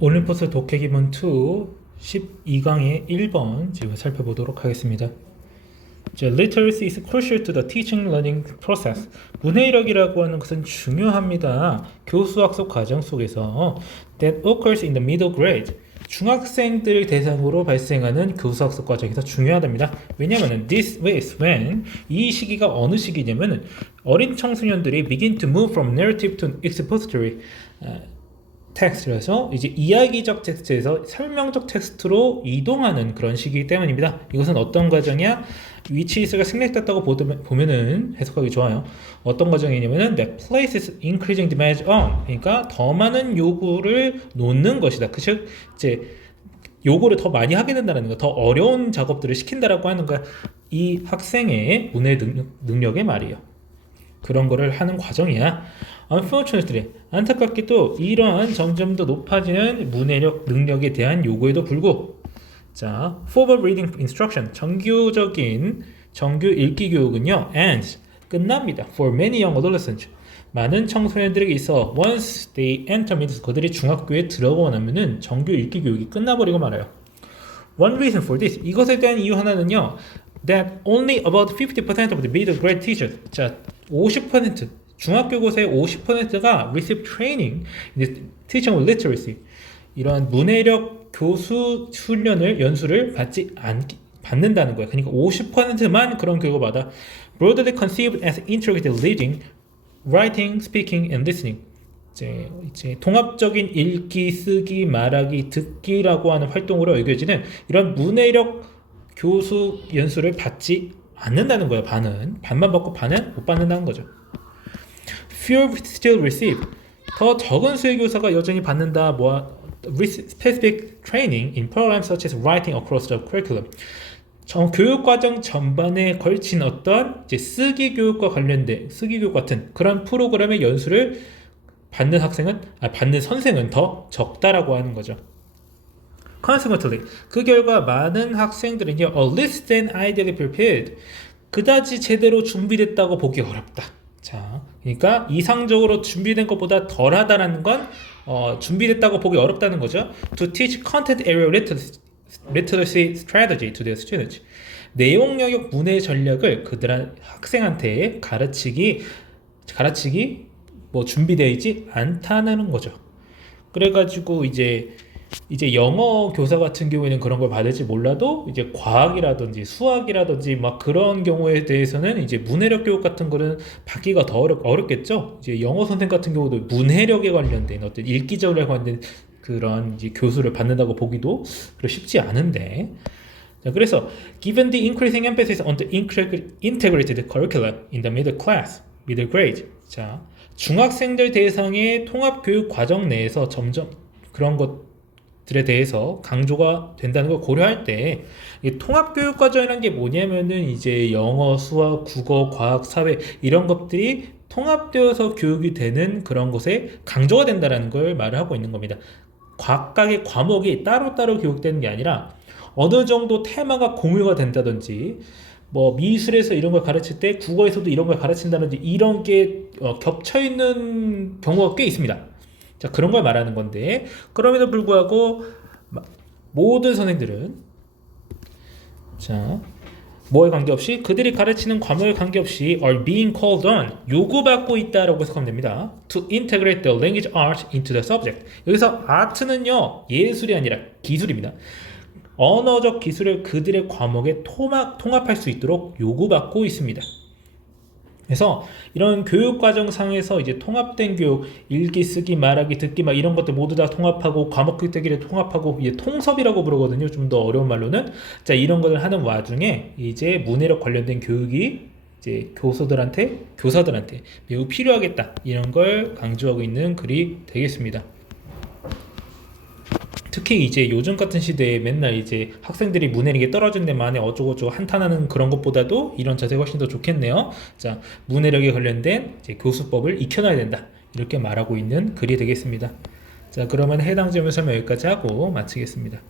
올림포스 독해기본 2 12강의 1번 지금 살펴보도록 하겠습니다. Literacy is crucial to the teaching learning process. 문해력이라고 하는 것은 중요합니다. 교수학습 과정 속에서 that occurs in the middle grade. 중학생들 대상으로 발생하는 교수학습 과정에서 중요하답니다. 왜냐하면 this is when 이 시기가 어느 시기냐면 어린 청소년들이 begin to move from narrative to expository 텍스트라서 이제 이야기적 텍스트에서 설명적 텍스트로 이동하는 그런 시기이기 때문입니다. 이것은 어떤 과정이야? 위치이스가 생략됐다고 보면은 해석하기 좋아요. 어떤 과정이냐면은 that places increasing demand on, 그러니까 더 많은 요구를 놓는 것이다. 즉 이제 요구를 더 많이 하게 된다는 거, 더 어려운 작업들을 시킨다라고 하는 거야. 이 학생의 문해 능력의 말이에요. 그런 거를 하는 과정이야. Unfortunately, 안타깝게도 이러한 점점 더 높아지는 문해력 능력에 대한 요구에도 불구하고 자, formal reading instruction, 정규 읽기 교육은요, ends, 끝납니다. For many young adolescents, 많은 청소년들에게 있어 once they enter middle school, 그들이 중학교에 들어가고 나면은 정규 읽기 교육이 끝나버리고 말아요. One reason for this, 이것에 대한 이유 하나는요, that only about 50% of the middle grade teachers, 자, 50%, 중학교 고사의 50%가 receive training in the teaching of literacy, 이러한 문해력 교수 훈련을 연수를 받는다는 거예요. 그러니까 50%만 그런 교육을 받아. Broadly conceived as integrated reading, writing, speaking, and listening. 이제 통합적인 읽기, 쓰기, 말하기, 듣기라고 하는 활동으로 여겨지는 이런 문해력 교수 연수를 받지 않는다는 거예요. 반만 받고 반은 못 받는다는 거죠. Few still receive. 더 적은 수의 교사가 여전히 받는다. Specific training in programs such as writing across the curriculum. 교육과정 전반에 걸친 어떤 이제 쓰기 교육과 관련된 쓰기 교육 같은 그런 프로그램의 연수를 받는 선생은 더 적다라고 하는 거죠. Consequently, 그 결과 많은 학생들은요, are less than ideally prepared. 그다지 제대로 준비됐다고 보기 어렵다. 자, 그러니까 이상적으로 준비된 것보다 덜하다는 건 준비됐다고 보기 어렵다는 거죠. To teach content area literacy strategy to their students. 내용 영역 문해 전략을 그들 학생한테 가르치기 준비되어 있지 않다는 거죠. 그래가지고 이제 영어 교사 같은 경우에는 그런 걸 받을지 몰라도 이제 과학이라든지 수학이라든지 막 그런 경우에 대해서는 이제 문해력 교육 같은 거는 받기가 더 어렵겠죠. 이제 영어 선생 같은 경우도 문해력에 관련된 어떤 읽기적에 관련된 그런 이제 교수를 받는다고 보기도 쉽지 않은데. 자, 그래서 given the increasing emphasis on the integrated curriculum in the middle grade. 자, 중학생들 대상의 통합 교육 과정 내에서 점점 그런 것들에 대해서 강조가 된다는 걸 고려할 때 통합교육과정이라는 게 뭐냐면은 이제 영어, 수학, 국어, 과학, 사회 이런 것들이 통합되어서 교육이 되는 그런 곳에 강조가 된다는 걸 말을 하고 있는 겁니다. 각각의 과목이 따로따로 교육되는 게 아니라 어느 정도 테마가 공유가 된다든지 미술에서 이런 걸 가르칠 때 국어에서도 이런 걸 가르친다든지 이런 게 겹쳐 있는 경우가 꽤 있습니다. 자, 그런 걸 말하는 건데 그럼에도 불구하고 모든 선생들은 자, 뭐에 관계없이 그들이 가르치는 과목에 관계없이 are being called on 요구받고 있다라고 해석하면 됩니다. To integrate the language art into the subject. 여기서 art는요 예술이 아니라 기술입니다. 언어적 기술을 그들의 과목에 통합할 수 있도록 요구받고 있습니다. 그래서 이런 교육과정상에서 이제 통합된 교육, 읽기, 쓰기, 말하기, 듣기 막 이런 것들 모두 다 통합하고 과목 획득기를 통합하고 이제 통섭이라고 부르거든요. 좀 더 어려운 말로는. 자, 이런 것을 하는 와중에 이제 문해력 관련된 교육이 이제 교사들한테 매우 필요하겠다. 이런 걸 강조하고 있는 글이 되겠습니다. 특히 이제 요즘 같은 시대에 맨날 이제 학생들이 문해력이 떨어진 데만에 어쩌고저쩌고 한탄하는 그런 것보다도 이런 자세가 훨씬 더 좋겠네요. 자, 문해력에 관련된 이제 교수법을 익혀놔야 된다. 이렇게 말하고 있는 글이 되겠습니다. 자, 그러면 해당 점의 설명 여기까지 하고 마치겠습니다.